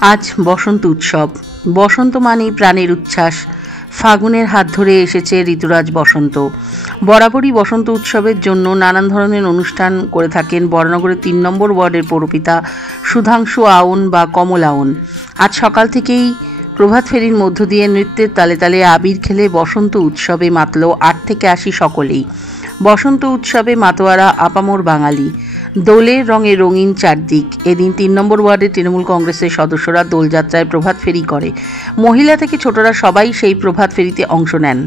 আজ বসন্ত উৎসব। বসন্ত মানেই প্রাণের উচ্ছ্বাস। ফাগুনের হাত ধরে এসেছে ঋতুরাজ বসন্ত। বরাবরই বসন্ত উৎসবের জন্য নানান ধরনের অনুষ্ঠান করে থাকেন বরানগরের ৩ নম্বর ওয়ার্ডের পৌরপিতা সুধাংশু আউন বা কমল আউন। আজ সকাল থেকেই প্রভাত ফেরির মধ্য দিয়ে নৃত্যের তালে তালে আবির খেলে বসন্ত উৎসবে মাতল ৮ থেকে ৮০ সকলেই। বসন্ত উৎসবে মাতোয়ারা আপামর বাঙালি। দোলের রঙে রঙিন চারদিক। এদিন ৩ নম্বর ওয়ার্ডের তৃণমূল কংগ্রেসের সদস্যরা দোলযাত্রায় প্রভাত ফেরি করে। মহিলা থেকে ছোটরা সবাই সেই প্রভাত ফেরিতে অংশ নেন।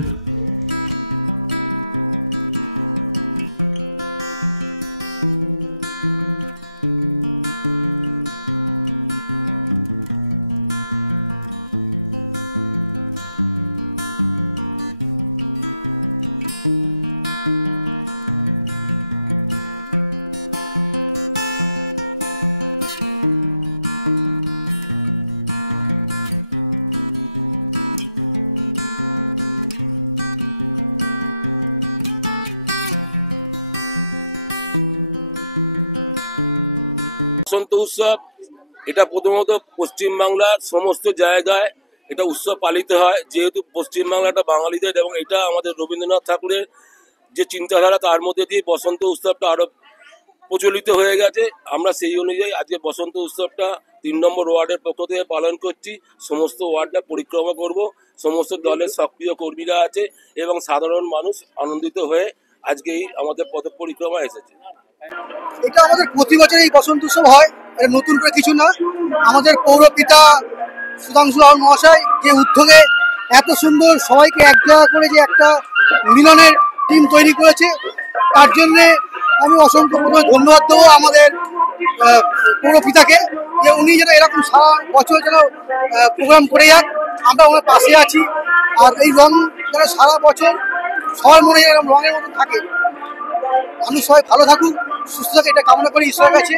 বসন্ত উৎসব এটা প্রথমত পশ্চিমবাংলার সমস্ত জায়গায় এটা উৎসব পালিত হয়, যেহেতু পশ্চিমবাংলাটা বাঙালিদের এবং এটা আমাদের রবীন্দ্রনাথ ঠাকুরের যে চিন্তাধারা তার মধ্যে দিয়ে বসন্ত উৎসবটা আরো প্রচলিত হয়ে গেছে। আমরা সেই অনুযায়ী আজকে বসন্ত উৎসবটা ৩ নম্বর ওয়ার্ডের পক্ষ থেকে পালন করছি। সমস্ত ওয়ার্ডটা পরিক্রমা করব, সমস্ত দলের সক্রিয় কর্মীরা আছে এবং সাধারণ মানুষ আনন্দিত হয়ে আজকে আমাদের পথ পরিক্রমা এসেছে। এটা আমাদের প্রতি বছর এই বসন্ত উৎসব হয়, এটা নতুন করে কিছু না। আমাদের পৌরপিতা সুধাংশু আউন মহাশয় যে উদ্যোগে এত সুন্দর সবাইকে এক জায়গা করে যে একটা মিলনের টিম তৈরি করেছে, তার জন্যে আমি অসংখ্য ধন্যবাদ দেবো আমাদের পৌরপিতাকে, যে উনি যেন এরকম সারা বছর যেন প্রোগ্রাম করে যান। আমরা ওনার পাশে আছি, আর এই রং যেন সারা বছর সবার মনে এরকম রঙের মতো থাকে। আমি সবাই ভালো থাকুক, সুস্থ থাকে, এটা কামনা করি ঈশ্বরের কাছে।